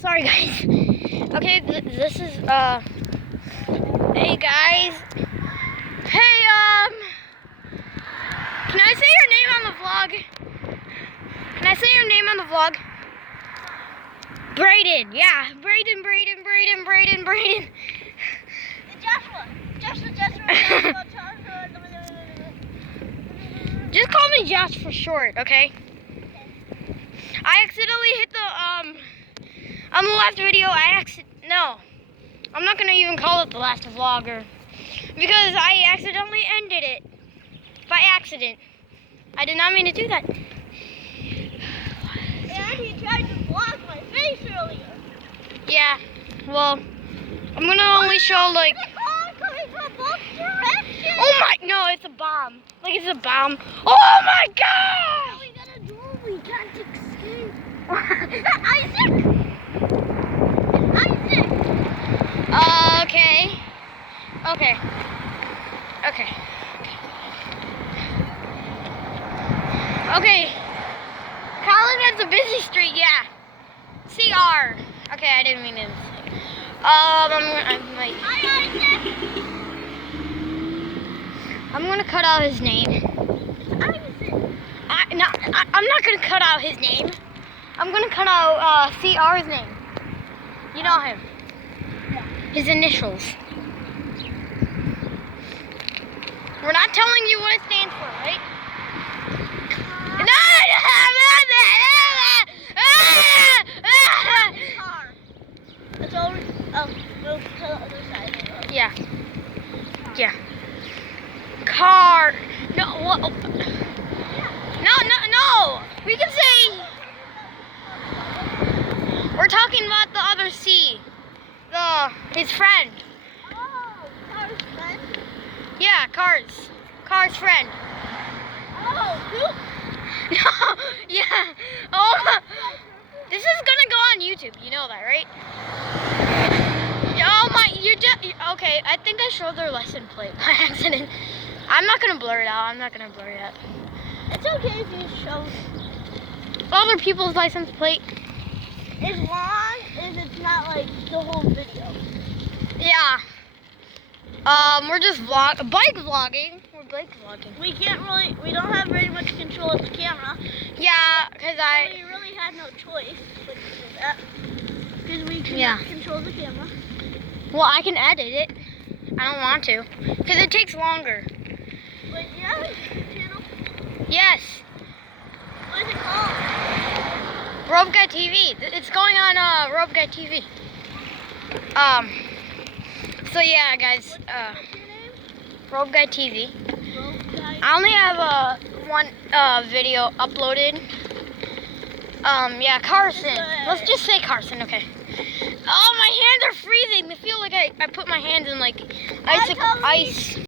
Sorry guys. Okay, this is hey guys. Hey can I say your name on the vlog? Can I say your name on the vlog? Brayden, yeah. Brayden. Joshua. Just call me Josh for short, okay? I accidentally hit the on the last video. No, I'm not gonna even call it the last vlogger because I accidentally ended it by accident. I did not mean to do that. And he tried to block my face earlier. Yeah, well, I'm gonna only show like. There's a car coming from both directions. Oh my! No, it's a bomb. Like it's a bomb. Oh my God! We gotta do. We can't escape. Isaac. Okay. Colin has a busy street, yeah. CR. Okay, I didn't mean to. I'm gonna cut out his name. I'm not gonna cut out his name. I'm gonna cut out CR's name. You know him. Yeah. His initials. We're not telling you what it stands for, right? Car. It's over. Move to the other side. Yeah. Yeah. Car. No. What? No. We can say. We're talking about the other C. His friend. Oh, car's friend. Yeah, Car's friend. Oh, Luke. No. Yeah. Oh. This is gonna go on YouTube. You know that, right? Oh my. Okay. I think I showed their license plate by accident. I'm not gonna blur it out. It's okay if you show. Other people's license plate. As long as it's not like the whole video. Yeah. We're just bike vlogging. We're bike vlogging. We don't have very much control of the camera. Yeah, because We really had no choice but to do that. Because we cannot control the camera. Well, I can edit it. I don't want to. Because it takes longer. But you have a YouTube channel? Yes. What is it called? Rope Guy TV. It's going on Rope Guy TV. So yeah, guys. What's your name? Rope Guy TV. Rope Guy. I only have one video uploaded. Yeah, Carson. Let's just say Carson, okay. Oh, my hands are freezing. I feel like I put my hands in like ice.